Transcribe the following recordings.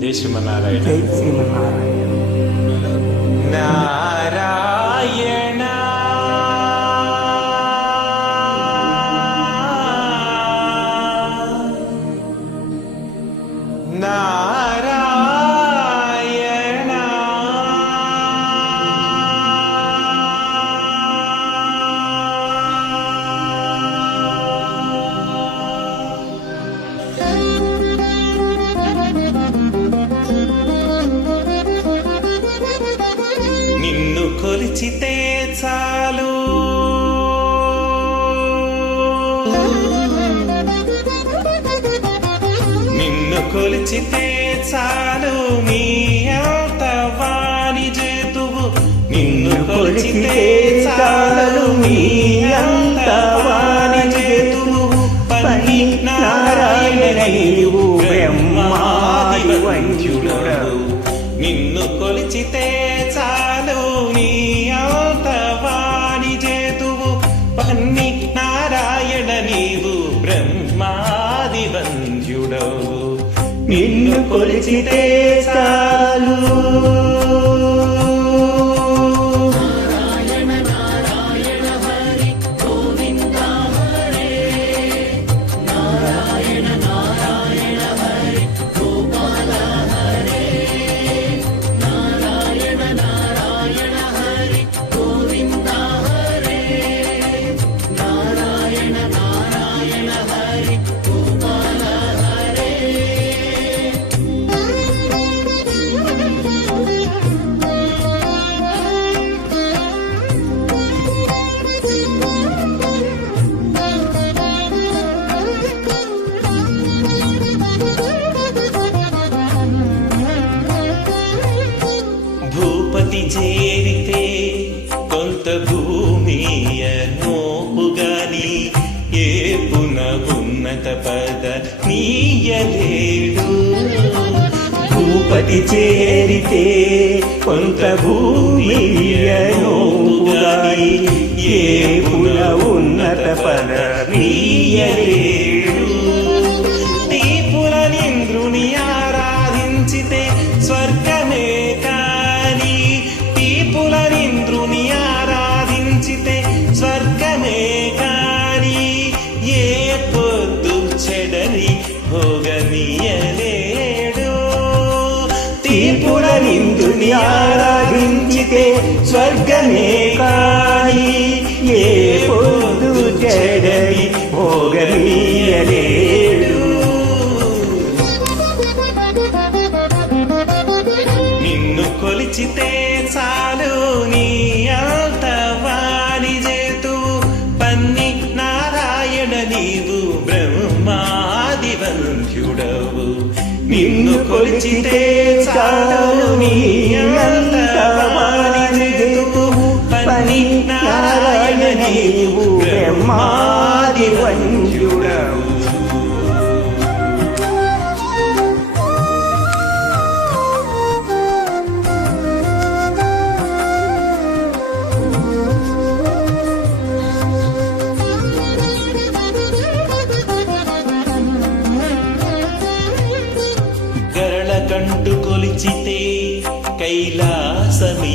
జై శ్రీమన్నారాయణ. జై శ్రీమన్నారాయణ. నారాయణ నారాయణ నిన్ను కొలిచితే చాలు నిన్ను కొలిచితే చాలు నీ అంత వాణి చేతువు నిన్ను కొలిచితే చాలు నీ అంత వాణి చేతువు పన్ని నారాయణ నీవు బ్రహ్మాది వంచుడవు నిన్ను కొలిచితే చాలు నీ అంత వాణి చేతువు పన్ని నారాయణ నీవు బ్రహ్మాది వంద్యుడవు నిన్ను కొలిచితే చాలు. భూపతి చేరితే కొంత భూమి నోపుగాని ఏ పున ఉన్నత పద నీయలేడు. భూపతి చేరితే కొంత భూమి నోపుగాని ఏ పున ఉన్నత పద నీయలేడు. దీపులనింద్రుని ఆరాధించితే స్వర్గమే పులరింద్రుని ఆరాధించితే స్వర్గమే కాని ఏ పొద్దు చెడని భోగనీయలేడు. తీపులరింద్రుని ఆరాధించితే స్వర్గమే కాని ఏ పొద్దు చెడని భోగనీయలేడు. నిన్ను కొలిచితే చాలు నీ అంత వాణి చేతువు పన్ని నారాయణ నీవు బ్రహ్మాది వంద్యుడవు నిన్ను కొలిచితే చాలు నీ అంత వాణి చేతువు పన్ని నారాయణ నీవు బ్రహ్మాది వంద్యుడవు. కంటు కొలిచితే కైలాసమీ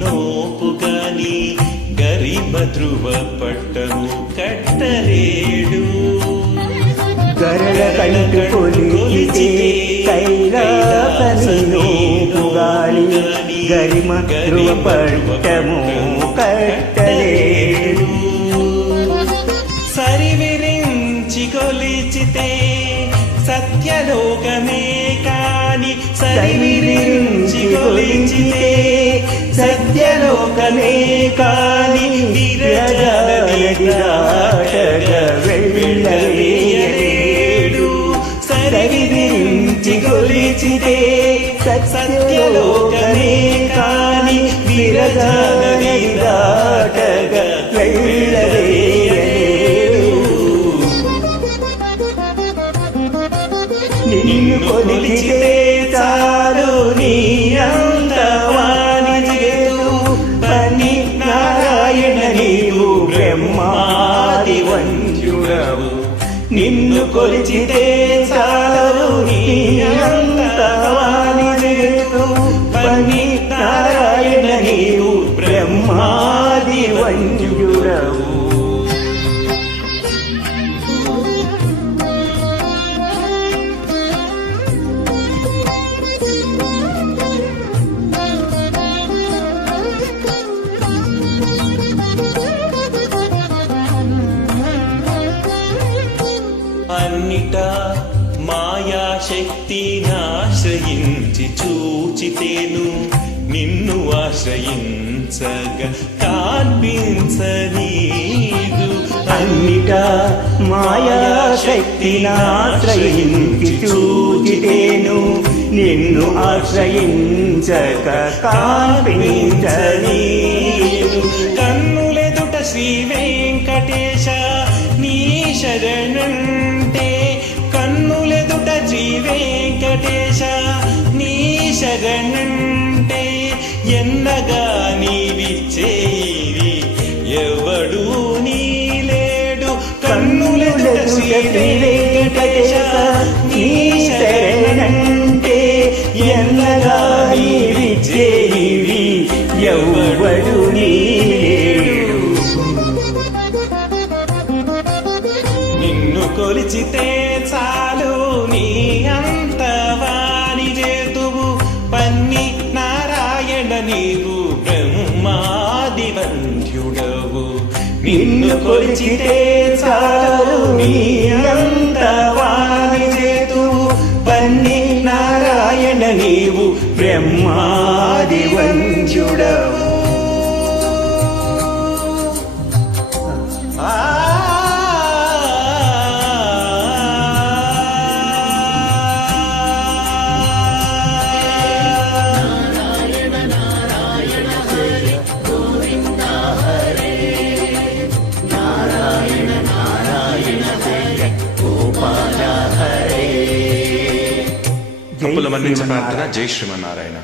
నోపుగాని గరిమ ధ్రువ పట్టము కట్టలేడు. గరళ కంటు కొలిచితే కైలాసమీ నోపుగాని గరిమ ధ్రువ పట్టము కట్టలేడు. సరివిరించి కొలిచితే సత్యలోకమే కాని సరివిరించి కొలిచితే సత్యలోకమే కాని విరజానది దాటగ వెళ్ళలేడు. సరివిరించి కొలిచితే సత్యలోకమే కాని విరజానది దాటగ వెళ్ళలేడు. నిన్ను కొలిచితే చాలు నీ అంత వాణి చేతువు పన్ని నారాయణ నీవు బ్రహ్మాది వంద్యుడవు నిన్ను కొలిచితే చాలు నీ అంత శక్తినాశ్రయించి చూచితేను నిన్ను ఆశ్రయించగా కాన్పించనీదు అన్నిటా మాయా శక్తినాశ్రయించి చూచితేను నిన్ను ఆశ్రయించక కాంపించనీదు. కన్నులెదుట శ్రీ వెంకటేశ నీ శరణంటే కన్నులెదుట శ్రీ వెంకటేశ నీ శరణంటే ఎన్నగా నీవిచ్చేది ఎవడు నీలేడు కన్నులెదుట శ్రీ వెంకటేశ నీ శరణంటే ఎన్నగా నీవిచ్చేవి ఎవ్వడు నీలేడు. నిన్ను కొలిచితే చాలు నీ అంత వాని చేతువు పన్ని నారాయణ నీవు బ్రహ్మాది వంధ్యుడవు నిన్ను కొలిచితే చాలు నీ అంత వాని చేతువు పన్ని నారాయణ నీవు బ్రహ్మాది వంధ్యుడవు. తప్పుల మన్నించే ప్రార్థన. జై శ్రీమన్నారాయణ.